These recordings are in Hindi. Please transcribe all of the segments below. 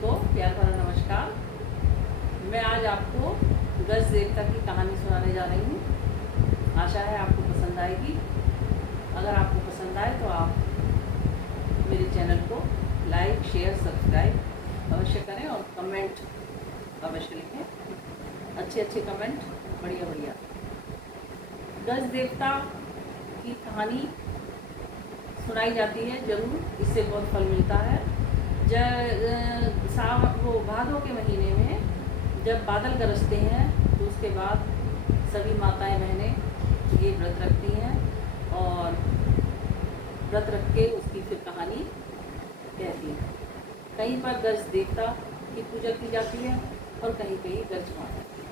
को प्यार भरा नमस्कार। मैं आज आपको गज देवता की कहानी सुनाने जा रही हूँ। आशा है आपको पसंद आएगी। अगर आपको पसंद आए तो आप मेरे चैनल को लाइक शेयर सब्सक्राइब अवश्य करें और कमेंट अवश्य लिखें। अच्छे अच्छे कमेंट, बढ़िया बढ़िया। गज देवता की कहानी सुनाई जाती है ज़रूर, इससे बहुत फल मिलता है। वो भादों के महीने में जब बादल गरजते हैं तो उसके बाद सभी माताएं बहनें ये व्रत रखती हैं और व्रत रख के उसकी फिर कहानी कहती है। कहीं पर गज देवता की पूजा की जाती है और कहीं कहीं गज माता की।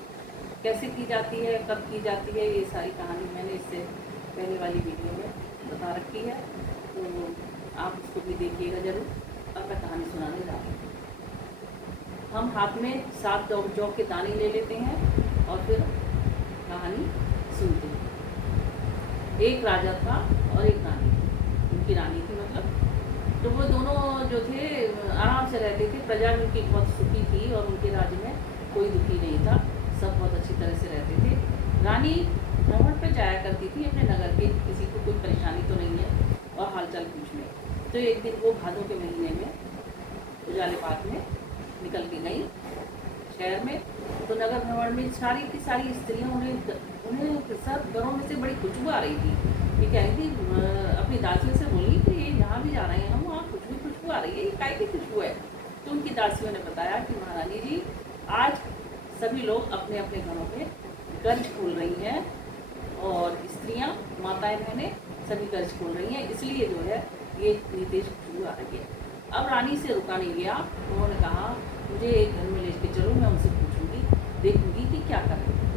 कैसे की जाती है, कब की जाती है, ये सारी कहानी मैंने इससे पहले वाली वीडियो में बता रखी है, तो आप उसको भी देखिएगा ज़रूर। अब मैं कहानी सुनाने जा रही हूँ। हम हाथ में 7 जौ के दाने ले लेते हैं और फिर कहानी सुनते हैं। एक राजा था और एक रानी, उनकी रानी थी मतलब। तो वो दोनों जो थे आराम से रहते थे। प्रजा उनकी बहुत सुखी थी और उनके राज्य में कोई दुखी नहीं था, सब बहुत अच्छी तरह से रहते थे। रानी भ्रमण पर जाया करती थी अपने नगर के, किसी को कोई परेशानी तो नहीं है और हालचाल पूछने। तो एक दिन वो भादों के महीने में उजाले पात में निकल के गई शहर में। तो नगर भ्रमण में सारी की सारी स्त्रियां उन्हें सब घरों में से बड़ी खुशबू आ रही थी। ये कह रही थी, अपनी दासियों से बोली कि ये यहाँ भी जा रहे हैं हम, वहाँ खुशबू आ रही है, ये काय की खुशबू है। तो उनकी दासियों ने बताया कि महारानी जी, आज सभी लोग अपने अपने घरों में गर्ज खोल रही हैं और स्त्रियाँ माताएं बहनें सभी गर्ज खोल रही हैं, इसलिए जो है ये इतनी तेज खुशबू आ रही है। अब रानी से रुका नहीं गया। उन्होंने कहा, मुझे एक घर में लेके चलो, मैं उनसे पूछूंगी, देखूंगी कि क्या कर रही है।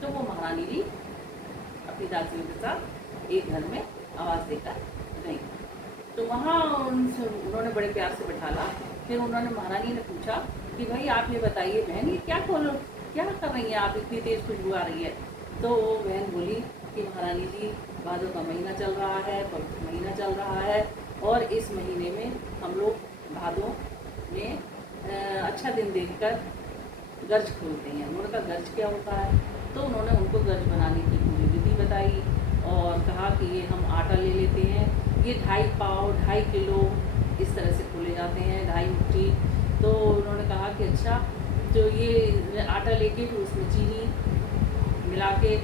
तो वो महारानी जी अपनी दासियों के साथ एक घर में आवाज़ देकर गई। तो वहाँ उन्होंने बड़े प्यार से बैठाला। फिर उन्होंने महारानी ने पूछा कि भाई आप ये बताइए बहन, ये क्या कर रही हैं आप, इतनी तेज खुशबू आ रही है। तो वो बहन बोली कि महारानी जी, भादों का महीना चल रहा है, पवित्र महीना चल रहा है और इस महीने में हम लोग भादों में अच्छा दिन देखकर गर्ज खोलते हैं। उन्होंने कहा गर्ज क्या होता है। तो उन्होंने उनको गर्ज बनाने की पूरी विधि बताई और कहा कि ये हम आटा ले लेते हैं, ये 2.5 पाव 2.5 किलो इस तरह से खोले जाते हैं, 2.5 मुट्ठी। तो उन्होंने कहा कि अच्छा, तो ये आटा लेके फिर उसमें चीनी मिला के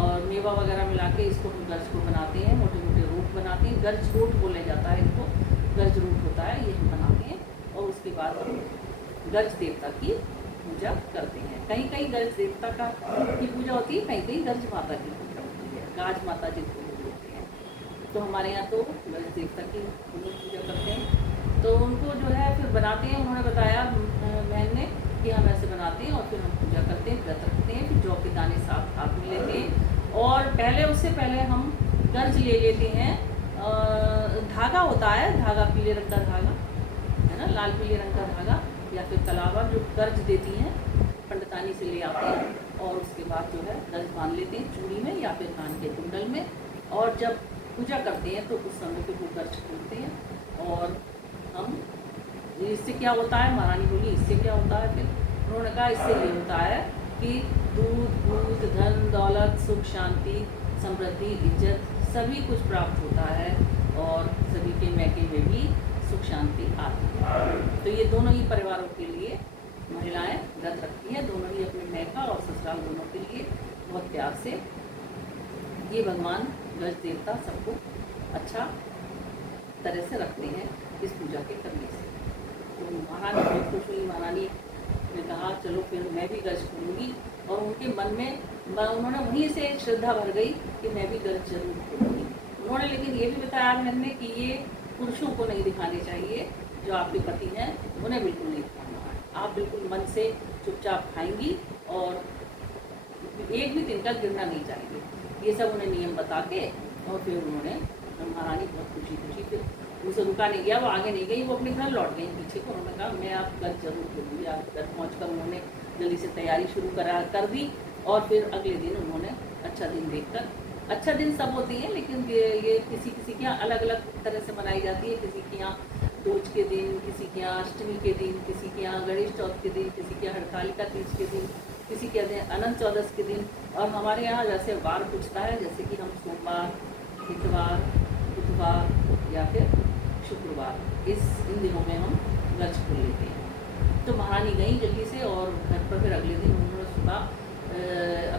और मेवा वगैरह मिला के इसको हम गर्ज को बनाते हैं, मोटे मोटे रोट बनाते हैं। गर्ज रोट बोला जाता है इनको, गर्ज रोट होता है, ये हम बनाते हैं। और उसके बाद हम गर्ज देवता की पूजा करते हैं। कहीं कहीं गर्ज देवता की पूजा होती है, कहीं कहीं गर्ज माता की पूजा होती है, गाज माता जिनको बोलते हैं। तो हमारे यहाँ तो गर्ज देवता की पूजा करते हैं। तो उनको जो है फिर बनाते हैं। उन्होंने बताया बहन ने कि हम ऐसे बनाते हैं और फिर हम पूजा करते हैं, व्रत रखते हैं। फिर जौ के दाने साथ हाथ में लेते हैं और उससे पहले हम गर्ज ले लेते हैं। धागा होता है, धागा पीले रंग का धागा है ना, लाल पीले रंग का धागा, या फिर कलावा जो गर्ज देती हैं पंडितानी से ले आते हैं और उसके बाद जो है गर्ज बांध लेते हैं चूड़ी में या फिर कान के कुंडल में। और जब पूजा करते हैं तो उस समय पे वो गर्ज खोलते हैं। और हम इससे क्या होता है, महारानी बोली इससे क्या होता है। फिर उन्होंने कहा इससे ये होता है कि दूध धन दौलत सुख शांति समृद्धि इज्जत सभी कुछ प्राप्त होता है और सभी के मैके में भी सुख शांति आती है। तो ये दोनों ही परिवारों के लिए महिलाएं व्रत रखती हैं, दोनों ही अपने मैका और ससुराल दोनों के लिए बहुत प्यार से। ये भगवान गज देवता सबको अच्छा तरह से रखते हैं इस पूजा के करने से। तो महारानी बहुत खुश हुई। महारानी ने कहा चलो फिर मैं भी गर्ज खोलूँगी। और उनके मन में उन्होंने वहीं से श्रद्धा भर गई कि मैं भी गर्ज जरूर खोलूँगी। उन्होंने लेकिन ये भी बताया बहन ने कि ये पुरुषों को नहीं दिखाने चाहिए, जो आपके पति हैं उन्हें बिल्कुल नहीं दिखाना है। आप बिल्कुल मन से चुपचाप खाएंगी और एक भी दिन का गिरना नहीं चाहिए। ये सब उन्हें नियम बता के और फिर उन्होंने, महारानी बहुत खुशी फिर उनसे रुका नहीं गया, वो आगे नहीं गई, वो अपने घर लौट गई पीछे को। उन्होंने कहा मैं आप घर जरूर खोलूँगी। आप घर पहुँच कर उन्होंने जल्दी से तैयारी शुरू कर दी और फिर अगले दिन उन्होंने अच्छा दिन देखकर, अच्छा दिन सब होती है लेकिन ये किसी के यहाँ अलग अलग तरह से मनाई जाती है। किसी के यहाँ 2 के दिन, किसी के यहाँ अष्टमी के दिन, किसी के यहाँ गणेश चौथ के दिन, किसी के यहाँ हरतालिका तीज के दिन, किसी के यहाँ अनंत चौदस के दिन। और हमारे यहाँ जैसे वार पूछता है, जैसे कि हम सोमवार, इतवार, बुधवार या फिर शुक्रवार, इन दिनों में हम गर्ज खोल लेते हैं। तो महारानी गई जल्दी से और घर पर फिर अगले दिन उन्होंने सुबह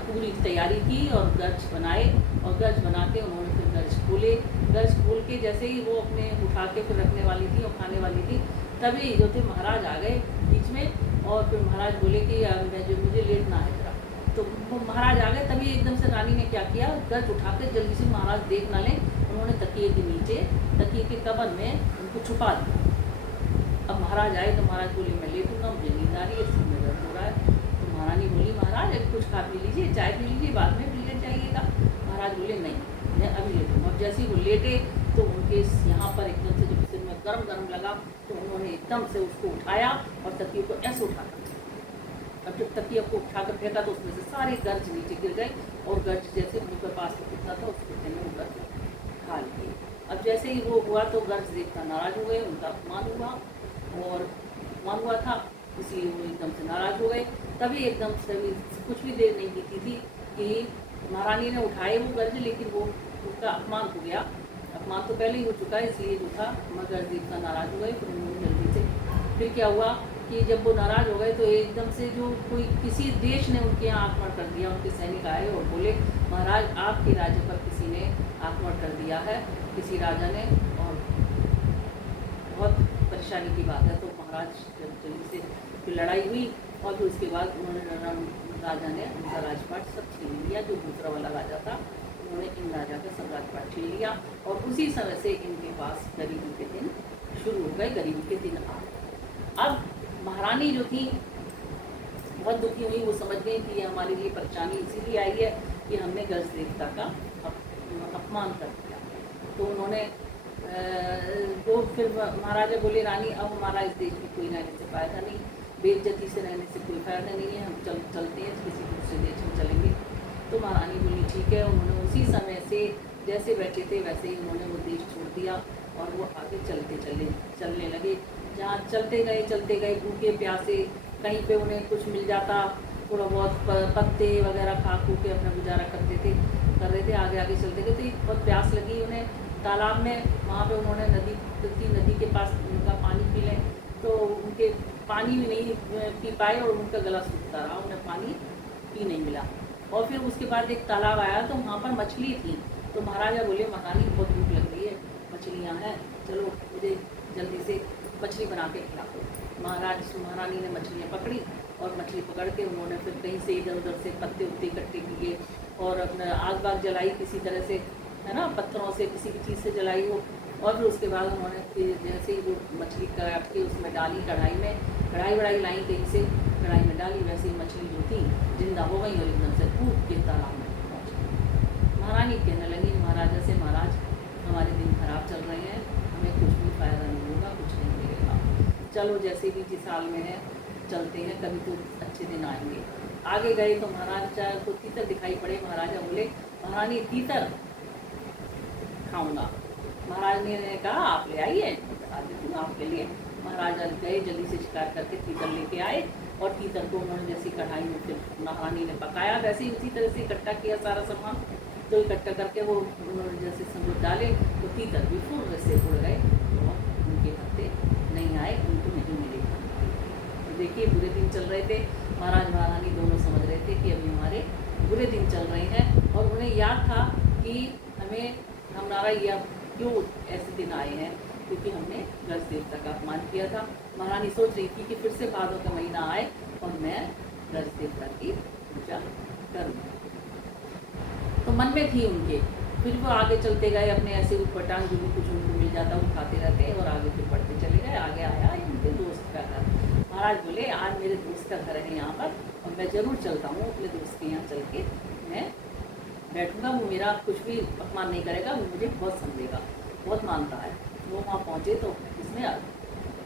पूरी तैयारी की और गर्ज बनाए, और गर्ज बना के उन्होंने फिर गर्ज खोले। गर्ज खोल के जैसे ही वो अपने उठा के फिर रखने वाली थी और खाने वाली थी, तभी जो थे महाराज आ गए बीच में। और फिर महाराज बोले कि मुझे लेटना है जरा। तो वो महाराज आ गए, तभी एकदम से रानी ने क्या किया, गर्ज उठा के जल्दी से महाराज देख ना लें, उन्होंने तकिए के नीचे, तकिए के कवर में उनको छुपा दिया। अब महाराज आए तो महाराज बोले मैं लेटूंगा, मुझे नींद आ रही है, सिर में दर्द हो रहा है। तो महारानी बोली महाराज कुछ खा पी लीजिए, चाय पी लीजिए, बाद में पी ले जाइएगा। महाराज बोले नहीं, मैं अभी लेटूंगा। और जैसे ही वो लेटे तो उनके यहाँ पर एकदम से जब सिर में गरम लगा तो उन्होंने एकदम से उसको उठाया और तकिए को ऐसे उठा कर, अब जब तकिए को उठाकर फेंका तो उसमें से सारे गर्ज नीचे गिर गए, और गर्ज जैसे उनके पास कितना था उसको वो गर्ज खा लिए। अब जैसे ही वो हुआ तो गर्ज देखकर नाराज हो गए, उनका अपमान हुआ और मान हुआ था, इसलिए वो एकदम से नाराज हो गए। तभी एकदम से कुछ भी देर नहीं बीती थी कि महारानी ने उठाए वो गर्ज, लेकिन वो उसका अपमान हो गया। अपमान तो पहले ही हो चुका है, इसलिए जो था मगर देखकर नाराज हो गए। फिर उन्होंने जल्दी से फिर क्या हुआ कि जब वो नाराज हो गए तो एकदम से जो कोई किसी देश ने उनके यहाँ आक्रमण कर दिया। उनके सैनिक आए और बोले महाराज आपके राज्य पर किसी ने आक्रमण कर दिया है, किसी राजा ने, और बहुत परेशानी की बात है। तो महाराज जल्दी से फिर लड़ाई हुई और फिर उसके बाद उन्होंने राजा ने उनका राजपाट सब छीन लिया। जो दूसरा वाला राजा था उन्होंने इन राजा का सब राजपाट छीन लिया, और उसी समय से इनके पास गरीबी के दिन शुरू हो गए, गरीबी के दिन आ गए। अब महारानी जो थी बहुत दुखी हुई, वो समझ गई कि ये हमारे लिए परेशानी इसीलिए आई है कि हमने गर्ज देवता का अपमान कर दिया। तो उन्होंने वो फिर महाराजा बोले रानी अब हमारा इस देश में कोई रहने से फायदा नहीं, बेइज्जती से रहने से कोई फायदा नहीं है, हम चलते हैं, किसी दूसरे देश में चलेंगे। तो महारानी बोली ठीक है। उन्होंने उसी समय से जैसे बैठे थे वैसे ही उन्होंने वो देश छोड़ दिया और वो आगे चलने लगे। जहाँ चलते गए भूखे प्यासे, कहीं पे उन्हें कुछ मिल जाता, थोड़ा बहुत पत्ते वगैरह खा खू के अपना गुजारा कर रहे थे। आगे चलते गए तो बहुत प्यास लगी उन्हें तालाब में। वहाँ पे उन्होंने नदी के पास उनका पानी पी लें तो उनके पानी भी नहीं पी पाए और उनका गला सूखता रहा, उन्हें पानी पी नहीं मिला। और फिर उसके बाद एक तालाब आया तो वहाँ पर मछली थी। तो महाराजा बोले महारानी बहुत भूख लग रही है, मछलियाँ हैं, चलो मुझे जल्दी से मछली बना के खिला दो। महारानी ने मछलियाँ पकड़ी और मछली पकड़ के उन्होंने फिर कहीं से इधर उधर से पत्ते उत्ते इकट्ठे किए और अपना आग बाग जलाई किसी तरह से, है ना, पत्थरों से किसी भी चीज़ से जलाई हो। और फिर उसके बाद उन्होंने जैसे ही वो मछली काट के उसमें डाली कढ़ाई में, कढ़ाई लाई कहीं से, कढ़ाई में डाली, वैसे ही मछली जो थी जिंदा हो गई और एकदम से कूद के तालाब में पहुँच गई। महारानी कहने लगी महाराजा से महाराज हमारे दिन खराब चल रहे हैं, हमें कुछ भी फायदा नहीं होगा, कुछ नहीं मिलेगा, चलो जैसे भी जिस हाल में है चलते हैं, कभी तो अच्छे दिन आएंगे। आगे गए तो महाराजा को तीतर दिखाई पड़े। महाराजा बोले महारानी तीतर खाऊंगा। महाराज ने कहा आप ले आइए, बता देती हूँ आपके लिए। महाराजा गए जल्दी से शिकार करके तीतर लेके आए और तीतर को उन्होंने जैसी कढ़ाई में फिर महारानी ने पकाया वैसे ही उसी तरह से इकट्ठा किया सारा सामान। तो इकट्ठा करके वो उन्होंने जैसे समुद्र डाले तो तीतर भी फूल से उड़ गए और उनके पत्ते नहीं आए, उनको नहीं मिले। तो देखिए बुरे दिन चल रहे थे, महाराज महारानी दोनों समझ रहे थे कि अभी हमारे बुरे दिन चल रहे हैं और उन्हें याद था कि हमारा यह क्यों ऐसे दिन आए हैं, क्योंकि हमने गर्ज देवता का अपमान किया था। महारानी सोच रही थी कि फिर से भादों का महीना आए और मैं गर्ज देवता की पूजा करूँ। तो मन में थी उनके। फिर वो आगे चलते गए अपने ऐसे उठपटांग जो भी कुछ उनको मिल जाता वो खाते रहते और आगे फिर बढ़ते चले गए। आगे आया उनके दोस्त का घर। महाराज बोले आज मेरे दोस्त का घर है यहाँ पर और मैं ज़रूर चलता हूँ अपने दोस्त के यहाँ चल के मैं बैठूंगा, वो मेरा कुछ भी अपमान नहीं करेगा, वो मुझे बहुत समझेगा, बहुत मानता है। वो वहाँ पहुँचे तो इसमें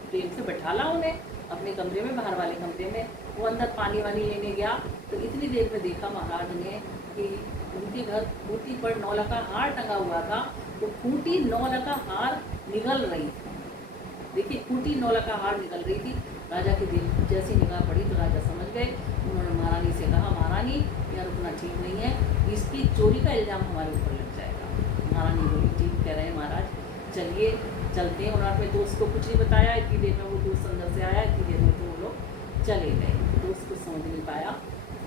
ट्रेन से बैठाला उन्हें अपने कमरे में, बाहर वाले कमरे में। वो अंदर पानी वानी लेने गया तो इतनी देर में देखा महाराज ने कि उनके घर खूंटी पर 9 का हार टंगा हुआ था। तो खूंटी 9 का हार निगल रही थी, देखिए खूंटी नौलखा हार निकल रही थी। राजा की दिल जैसी निगाह पड़ी तो राजा समझ गए। उन्होंने महारानी से कहा, महारानी यहाँ रुकना ठीक नहीं है, इसकी चोरी का इल्ज़ाम हमारे ऊपर लग जाएगा। महारानी बोली, ठीक कह रहे हैं महाराज, चलिए चलते हैं। उन्होंने अपने दोस्त को कुछ नहीं बताया। इतनी देर में वो दोस्त अंदर से आया, इतनी देर में तो वो लोग चले गए। दोस्त कुछ समझ नहीं पाया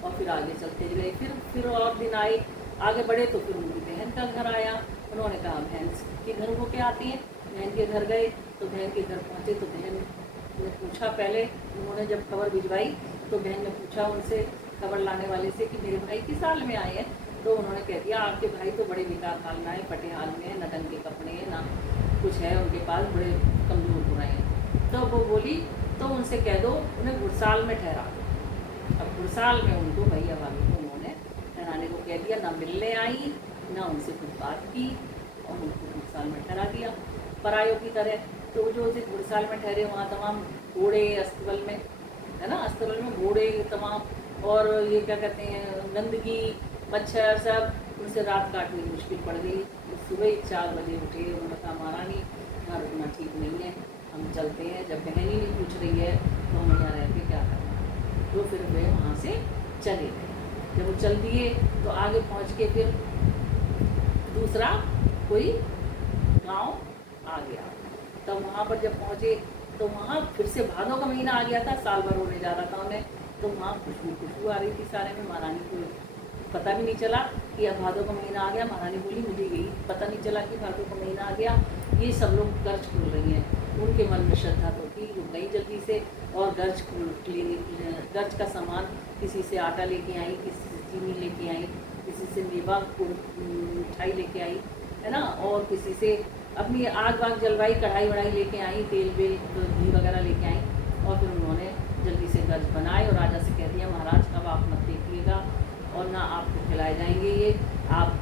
और फिर आगे चलते गए। फिर और दिन आए, आगे बढ़े तो फिर उनकी बहन का घर आया। उन्होंने कहा बहन के घर वो क्या आती है। बहन के घर गए तो बहन के घर पहुँचे तो बहन ने पूछा, पहले उन्होंने जब खबर भिजवाई तो बहन ने पूछा उनसे, खबर लाने वाले से, कि मेरे भाई किस हाल में आए हैं। तो उन्होंने कह दिया, आपके भाई तो बड़े बेकार हाल में आए, फटे हाल में है, न ढंग के कपड़े हैं ना कुछ है उनके पास, बड़े कमज़ोर हो रहे हैं। तो वो बोली, तो उनसे कह दो उन्हें घुड़साल में ठहरा दो। अब घुड़साल में उनको भैया भाभी को उन्होंने ठहराने को कह दिया। ना मिलने आई, ना उनसे कुछ बात की, और उनको घुड़साल में ठहरा दिया परायों की तरह। तो जो उसे घुड़साल में ठहरे, वहाँ तमाम घोड़े अस्तबल में, है ना, अस्तबल में घोड़े तमाम, और ये क्या कहते हैं, गंदगी, मच्छर, सब, उनसे रात काटनी मुश्किल पड़ गई। तो सुबह 4 बजे उठे। उन्होंने कहा, महारानी यहाँ रुकना ठीक नहीं है, हम चलते हैं। जब बहन ही नहीं पूछ रही है तो हम यहाँ रह के क्या करना। तो फिर वे वहाँ से चले गए। जब वो चल दिए तो आगे पहुँच के फिर दूसरा कोई गांव आ गया। तब वहाँ पर जब पहुँचे तो वहाँ फिर से भादों का महीना आ गया था, साल भर होने जा रहा था उन्हें। तो वहाँ खुशबू आ रही थी सारे में। महारानी को पता भी नहीं चला कि अब भादों का महीना आ गया। महारानी बोली, मुझे यही पता नहीं चला कि भादों का महीना आ गया। ये सब लोग गर्ज खोल रही हैं। उनके मन में श्रद्धा तो थी, वो गई जल्दी से और गर्ज का सामान, किसी से आटा लेके आई, किसी से चीनी लेके आई, किसी से मेवा को मिठाई लेके आई, है ना, और किसी से अपनी आग वाग जलवाई, कढ़ाई वढ़ाई लेके आई, तेल बेल घी वगैरह लेके आई। और फिर उन्होंने जल्दी से गर्ज बनाए और राजा से कह दिया, महाराज अब आप मत देखिएगा और ना आपको खिलाए जाएंगे ये, आप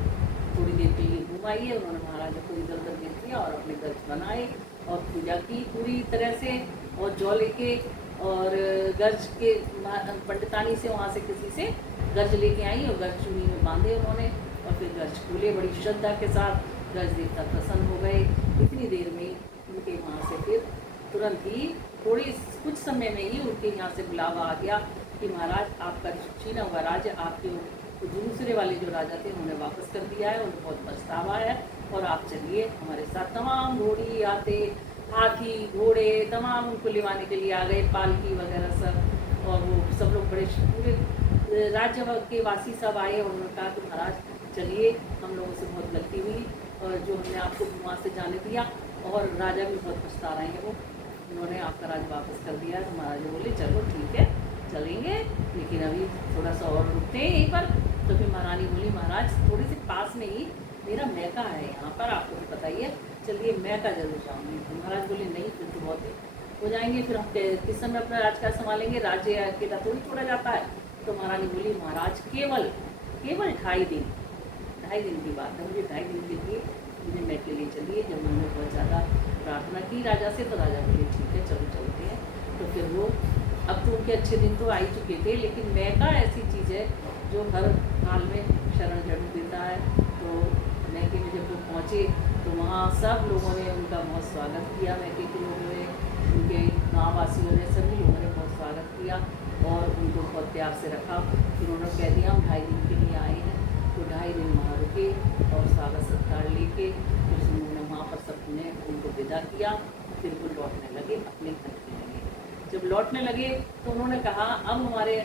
थोड़ी देर के लिए घूम आइए। उन्होंने महाराजा को इधर उधर देख दिया और अपने गर्ज बनाए और पूजा की पूरी तरह से, और जौ लेके और गर्ज के पंडितानी से वहाँ से किसी से गर्ज लेके आई और गर्ज चुनी में बांधे उन्होंने, और फिर गर्ज खोले बड़ी श्रद्धा के साथ। गर्ज देवता प्रसन्न हो गए। इतनी देर में उनके वहाँ से फिर तुरंत ही कुछ समय में ही उनके यहाँ से बुलावा आ गया कि महाराज आपका छीना हुआ राज्य आपके तो दूसरे वाले जो राजा थे उन्होंने वापस कर दिया है, उनको बहुत पछतावा है, और आप चलिए हमारे साथ। तमाम घोड़ी आते, हाथी घोड़े तमाम उनको लिवाने के लिए आ गए, पालकी वगैरह सब, और वो सब लोग बड़े पूरे राज्य के वासी सब आए। उन्होंने कहा कि महाराज चलिए, हम लोगों से बहुत गलती हुई और जो हमने आपको वहाँ से जाने दिया, और राजा भी बहुत पछता रहे हैं, वो उन्होंने आपका राज वापस कर दिया। तो महाराजा बोले चलो ठीक है चलेंगे, लेकिन अभी थोड़ा सा और रुकते हैं यहीं पर। तो फिर महारानी बोली, महाराज थोड़ी सी पास में ही मेरा मैका है यहाँ पर, आपको भी पता ही है, चलिए मैका जरूर जाऊँगी। तो महाराज बोले नहीं, फिर तो बहुत हो जाएंगे, फिर हम किस समय अपना राजकाज संभालेंगे, राज्य अकेला थोड़ी छोड़ा जाता है। तो महारानी बोली, महाराज केवल 2.5 दिन की बात है, मुझे 2.5 दिन के लिए मुझे मैके ले चलिए। जब उन्होंने बहुत ज़्यादा प्रार्थना की राजा से, तो राजा बोले ठीक है चलो चलते हैं। तो फिर वो, अब तो उनके अच्छे दिन तो आ ही चुके थे, लेकिन मैका ऐसी चीज़ है जो हर हाल में शरण जरूर देता है। तो मैके में जब वो पहुँचे तो वहाँ सब लोगों ने उनका बहुत स्वागत किया। मैके के लोगों ने, उनके गाँव वासियों ने, सभी लोगों ने बहुत स्वागत किया और उनको बहुत प्यार से रखा। फिर उन्होंने कह दिया हम 2.5 दिन के लिए आए हैं। तो 2.5 दिन वहाँ रुके और स्वागत सत्कार लेके फिर उन्होंने वहाँ पर सबने उनको विदा किया। फिर वो लौटने लगे, अपने घर में लगे। जब लौटने लगे तो उन्होंने कहा अब हमारे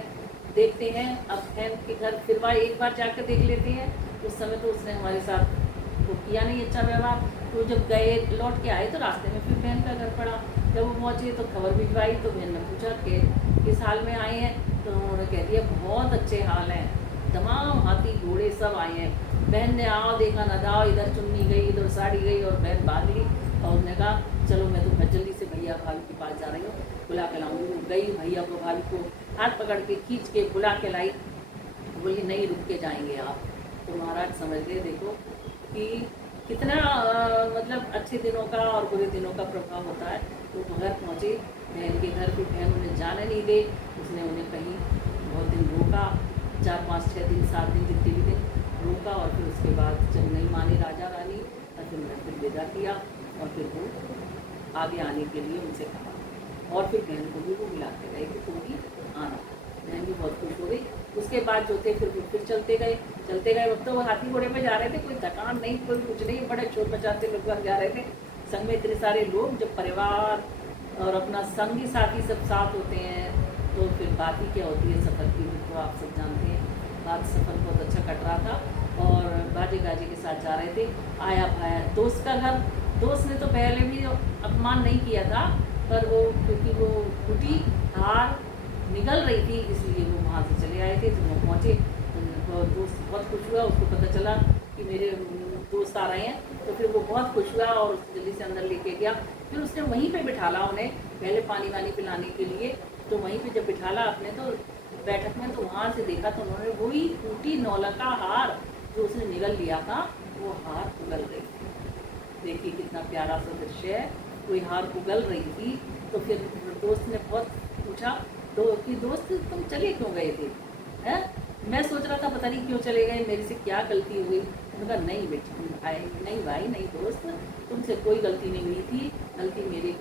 देखते हैं, अब बहन के घर फिर वहाँ एक बार जाकर देख लेते हैं। उस समय तो उसने हमारे साथ वो किया नहीं अच्छा व्यवहार। तो जब गए, लौट के आए तो रास्ते में फिर बहन का घर पड़ा। जब वो पहुँचे तो खबर भिजवाई तो बहन ने पूछा कि किस हाल में आए हैं। तो उन्होंने कह दिया बहुत अच्छे हाल हैं, तमाम हाथी घोड़े सब आए हैं। बहन ने आओ देखा ना दाओ, इधर चुन्नी गई, इधर साड़ी गई, और बहन भाग ली। और उसने कहा चलो मैं तो बहुत जल्दी से भैया भाभी के पास जा रही हूँ, बुला के लाऊंगी। गई, भैया को भाभी को हाथ पकड़ के खींच के बुला के लाई। बोली नहीं रुक के जाएंगे आप। तो महाराज समझ गए देखो कि कितना मतलब अच्छे दिनों का और बुरे दिनों का प्रभाव होता है। तो घर पहुँचे बहन के घर, फिर बहन उन्हें जाने नहीं गई। उसने उन्हें कहीं बहुत दिन रोका, 4, 5, 6 दिन, 7 दिन, जितने भी दिन रोका। और फिर उसके बाद जब नहीं माने राजा रानी, तो फिर उन्हें फिर विदा किया और फिर वो आगे आने के लिए उनसे कहा, और फिर बहन को भी वो मिलाते गए कि तुम भी आना। बहन भी बहुत खुश हो गई। उसके बाद जो थे फिर चलते गए। अब तो वो हाथी घोड़े में जा रहे थे, कोई थकान नहीं, कोई कुछ नहीं, बड़े शोर मचाते लोग बाग जा रहे थे। संग में इतने सारे लोग, जब परिवार और अपना संगी साथी सब साथ होते हैं तो फिर बात ही क्या होती है सफ़र की, तो आप सब जानते हैं। बात सफ़र बहुत अच्छा कट रहा था और बाजे गाजे के साथ जा रहे थे। आया भाया दोस्त का घर। दोस्त ने तो पहले भी अपमान नहीं किया था, पर वो क्योंकि वो टूटी हार निकल रही थी इसलिए वो वहाँ से चले आए थे। जब वो पहुँचे तो दोस्त बहुत खुश हुआ, उसको पता चला कि मेरे दोस्त आ रहे हैं, तो फिर वो बहुत खुश हुआ और जल्दी से अंदर लेके गया। फिर उसने वहीं पे बिठाला उन्हें, पहले पानी वानी पिलाने के लिए। तो वहीं पे जब बिठाला अपने तो बैठक में, तो वहाँ से देखा तो उन्होंने वही टूटी नौलखा हार जो उसने निगल लिया था, वो हार उगल रही थी। देखिए कितना प्यारा सा दृश्य है, कोई हार उगल रही थी। तो फिर दोस्त ने बहुत पूछा कि दोस्त तुम चले क्यों गए थे? हैं? मैं सोच रहा था पता नहीं क्यों चले गए, मेरे से क्या गलती हुई। उन्होंने कहा नहीं बेटा, भाई नहीं दोस्त, तुमसे कोई गलती नहीं हुई थी, गलती मेरे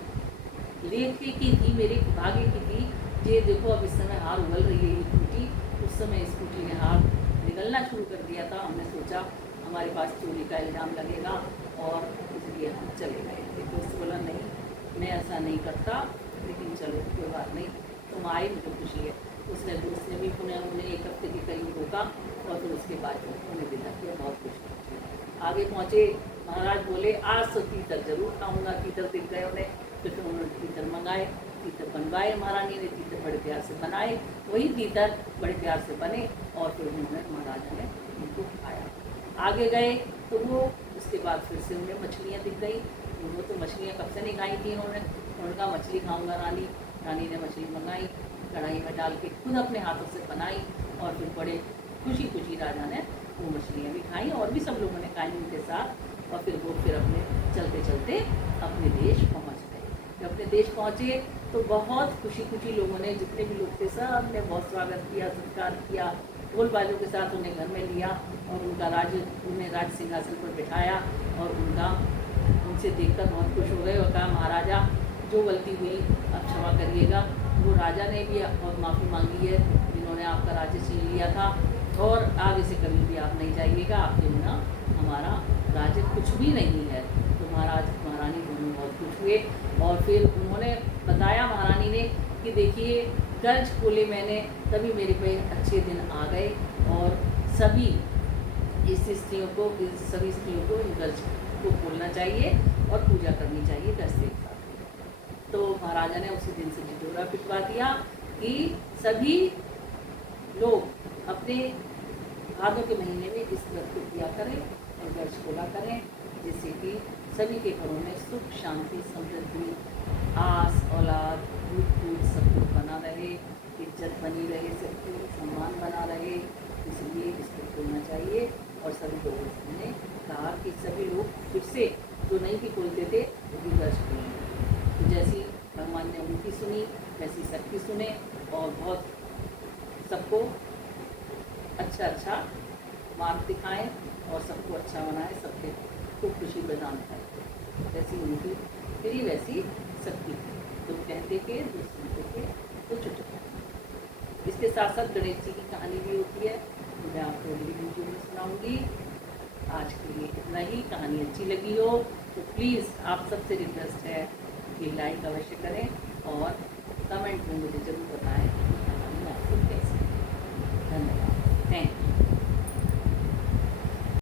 लेखे की थी, मेरे भाग्य की थी। ये देखो अब इस समय हार उगल रही है ये स्कूटी, उस समय स्कूटी ने हार निगलना शुरू कर दिया था। हमने सोचा हमारे पास चोरी का इल्ज़ाम लगेगा और इसलिए हम चले गए थे। दोस्त बोला नहीं मैं ऐसा नहीं करता, लेकिन चलो कोई बात नहीं, तुम आए मुझे खुशी है। उसने दोस्त ने भी उन्हें 1 हफ्ते के करीब रोका और फिर उसके बाद उन्हें विदा किया। बहुत खुश आगे पहुँचे। महाराज बोले आज तो तीतर जरूर खाऊंगा। तीतर दिख गए उन्हें, फिर उन्होंने तीतर मंगाए, तीतर बनवाए। महारानी ने तीतर बड़े प्यार से बनाए, वही तीतर बड़े प्यार से बने और फिर उन्होंने महाराजा ने उनको खाया। आगे गए तो वो उसके बाद फिर से उन्हें मछलियाँ दिख गई। वो तो मछलियाँ कब से नहीं खाई थी उन्होंने कहा मछली खाऊंगा रानी। रानी ने मछली मंगाई, कढ़ाई में डाल के खुद अपने हाथों से बनाई और फिर बड़े खुशी खुशी राजा ने वो मछलियाँ भी खाई और भी सब लोगों ने खाई उनके साथ। और फिर वो फिर अपने चलते चलते अपने देश पहुँच गए। जब अपने देश पहुँचे तो बहुत खुशी खुशी लोगों ने, जितने भी लोग थे सब ने बहुत स्वागत किया, सत्कार किया, ढोल बाजों के साथ उन्हें घर में लिया और उन्हें राज सिंहासन पर बिठाया और उनसे देखकर बहुत खुश हो गए और कहा महाराजा जो गलती हुई अब क्षमा करिएगा। वो राजा ने भी बहुत माफ़ी मांगी है जिन्होंने आपका राज्य छीन लिया था और आगे से कभी भी आप नहीं जाइएगा, आपके बिना हमारा राज्य कुछ भी नहीं है। तो महाराज महारानी दोनों बहुत खुश हुए और फिर उन्होंने बताया महारानी ने कि देखिए कर्ज खोले मैंने तभी मेरे पे अच्छे दिन आ गए और सभी स्त्रियों को इन कर्ज को खोलना चाहिए और पूजा करनी चाहिए 10 दिन का। तो महाराजा ने उसी दिन से ढिढोरा पिटवा दिया कि सभी लोग अपने भादों के महीने में इस व्रत को किया करें और कर्ज खोला करें, जिससे कि सभी के घरों में सुख शांति समृद्धि आस औलाद दूध दूध सब कुछ बना रहे, इज्जत बनी रहे, सबकी सम्मान बना रहे। इसलिए इसको खोलना चाहिए। और सभी लोगों ने कहा कि सभी लोग फिर से जो नहीं भी खोलते थे वो भी कर्ज खोलेंगे। तो जैसी भगवान ने उनकी सुनी वैसी सबकी सुने और बहुत सबको अच्छा मार्ग दिखाएं और सबको अच्छा बनाएं, सबके को खुशी प्रदान करें। जैसी उनकी फिर वैसी सबकी तो कहते के दूसरे के तो चुटकी। इसके साथ साथ गणेश जी की कहानी भी होती है, मैं आपको अगली वीडियो में सुनाऊंगी। आज के लिए इतना ही। कहानी अच्छी लगी हो तो प्लीज़ आप सबसे रिक्वेस्ट है कि लाइक अवश्य करें और कमेंट में मुझे ज़रूर बताएं